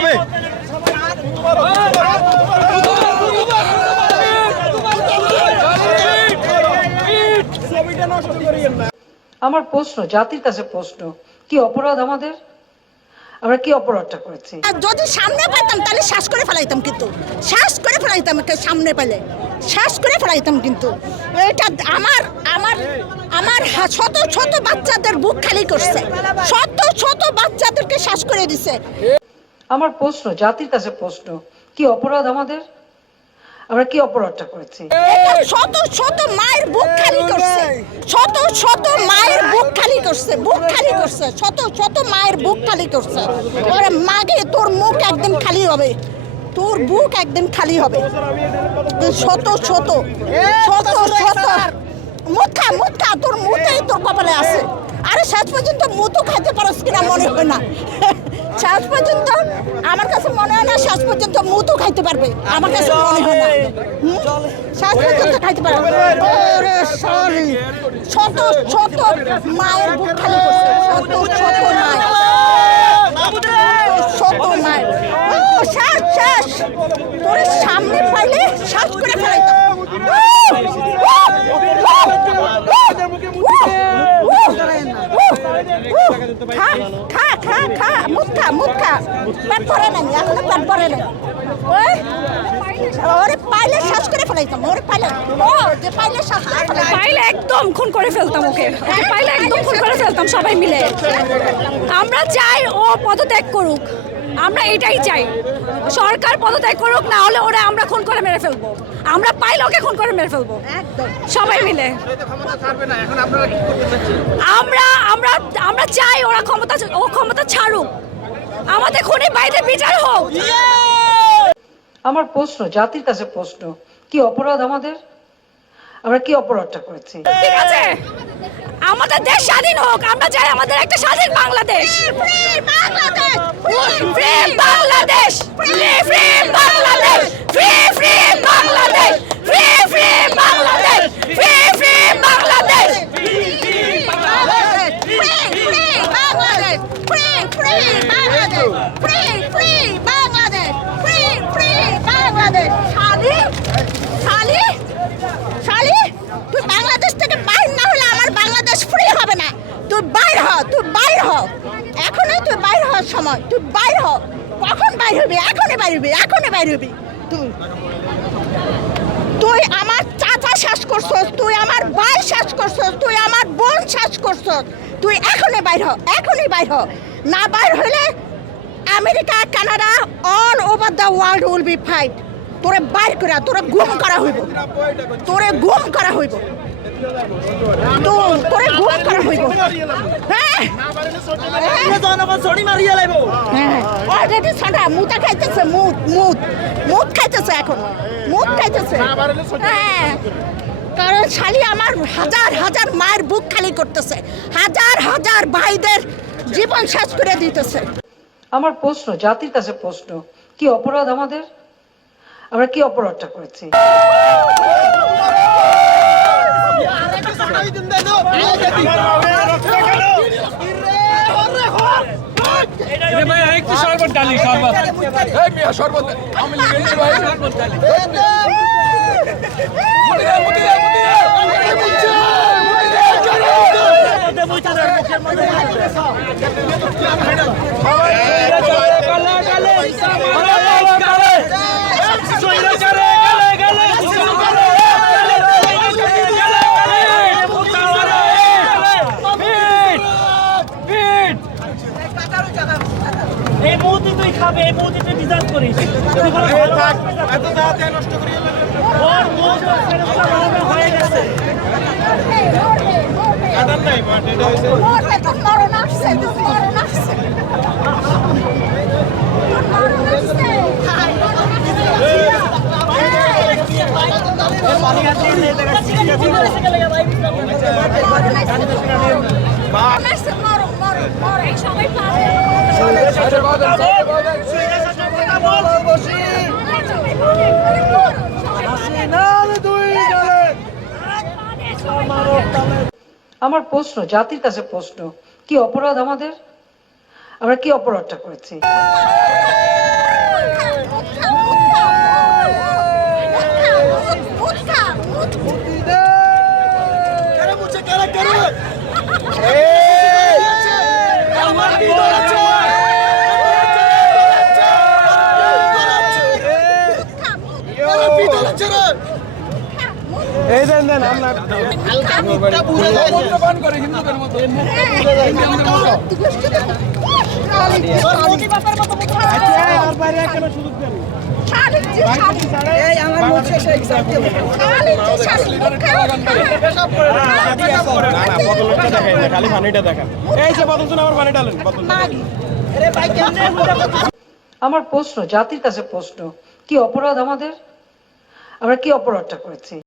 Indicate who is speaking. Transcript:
Speaker 1: হবে।
Speaker 2: আমার প্রশ্ন জাতির কাছে প্রশ্ন কি অপরাধ আমাদের? আমরা কি অপরাধটা করেছি?
Speaker 3: যদি সামনে পাইতাম তাহলে শ্বাস করে ফেলাইতাম কিন্তু। শ্বাস করে ফেলাইতাম সামনে পেলে। শ্বাস করে ফেলাইতাম কিন্তু। এটা আমার আমার আমার শত শত বাচ্চাদের বুক খালি করছে। শত শত বাচ্চাদেরকে শ্বাস করে দিছে।
Speaker 2: আমার প্রশ্ন, জাতির কাছে প্রশ্ন, কি অপরাধ আমাদের? আমরা কি অপরাধটা করেছি?
Speaker 3: শত শত মায়ের বুক খালি করছে। শত শত মায়ের বুক খালি করছে, বুক খালি করছে, শত শত মায়ের বুক খালি করছে। ওরে মাগে তোর মুখ একদিন খালি হবে, তোর বুক একদিন খালি হবে। শত শত শত শত। মুখা মুখা তোর মুতেই তোর কপালে আছে। আরে শেষ পর্যন্ত মুতু খাইতে পারস কিনা মনে হয় না। শেষ পর্যন্ত আমার কাছে মনে হয় না শেষ পর্যন্ত মুতু খাইতে পারবে আমার কাছে মনে হয় না শেষ পর্যন্ত খাইতে পারবে সরি শত শত মায়ের বুক খালি শত শত মায়ের তোর সামনে পাইলে শ্বাস করে ফেলাইতাম খা খা খা খা মুখ খা মুখ খা। পেট ভরে নাই এখনও পেট ভরে নাই ওই ওরে পাইলে শ্বাস করে ফেলাইতাম ওরে পাইলে ও যে পাইলে শ্বাস করে ফেলাইতাম।
Speaker 4: পাইলে একদম খুন করে ফেলতাম ওকে। ওকে পাইলে একদম খুন করে ফেলতাম সবাই মিলে। আমরা চাই ও পদত্যাগ করুক। আমরা এটাই চাই। সরকার পদত্যাগ করুক না হলে ওরা আমরা খুন করে মেরে ফেলব। আমরা পাইলে ওকে খুন করে মেরে ফেলব। সবাই মিলে। আমরা আমরা আমরা চাই ওরা ক্ষমতা ও ক্ষমতা ছাড়ুক। আমাদের খুনি বাইরে বিচার হোক।
Speaker 2: আমার প্রশ্ন জাতির কাছে প্রশ্ন কি অপরাধ আমাদের? আমরা কি অপরাধটা করেছি?
Speaker 4: ঠিক আছে। আমাদের দেশ স্বাধীন হোক আমরা চাই আমাদের একটা স্বাধীন Bangladesh.
Speaker 3: Bangladesh
Speaker 4: free. Bangladesh Bangladesh free free Bangladesh free free Bangladesh free free Bangladesh
Speaker 3: তুই বাংলাদেশ থেকে বাইর না হলে আমার বাংলাদেশ ফ্রি হবে না তুই বাইর হ তুই বাইর হ এখনই তুই বাইর হওয়ার সময়। তুই বাইর হ। কখন বাইর হবি? এখনই বাইর হবি, এখনই বাইর হবি। তুই। তুই আমার চাচা শ্বাস করছস, তুই আমার ভাই শ্বাস করছস, তুই আমার বোন শ্বাস করছস। তুই এখনই বাইর হ, এখনই বাইর হ। না বাইর হলে America, Canada all over the world will be fight তোরে বাইর করা তোরে গুম করা হইব। তোরে গুম করা হইব। তো তোরে গুম করা হইব। হ্যাঁ। হ্যাঁ। অলরেডি সাদা মুতা খাইতেছে মুত মুত। মুত খাইতেছে এখন। মুত খাইতেছে। হ্যাঁ। কারণ শালি আমার হাজার হাজার মায়ের বুক খালি করতেছে। হাজার হাজার ভাইদের জীবন শেষ করে দিতেছে।
Speaker 2: আমার প্রশ্ন জাতির কাছে প্রশ্ন কি অপরাধ আমাদের? আমরা কি অপরাধটা করেছি
Speaker 5: শরবত আমি
Speaker 6: এই মুহূর্তে তুই খাবে এই মুহূর্তে তুই ডিজার্ভ করিস। ওর এরকম হয়ে গেছে।
Speaker 4: সবাই পাবে
Speaker 2: আমার প্রশ্ন জাতির কাছে প্রশ্ন কি অপরাধ আমাদের? আমরা কি অপরাধটা করেছি?
Speaker 3: Hey! না বোতলটা দেখাই না খালি পানিটা এই যে বোতল আমার পানি ডালেন
Speaker 2: আমার প্রশ্ন, জাতির কাছে প্রশ্ন, কি অপরাধ আমাদের? আমরা কি অপরাধটা করেছি?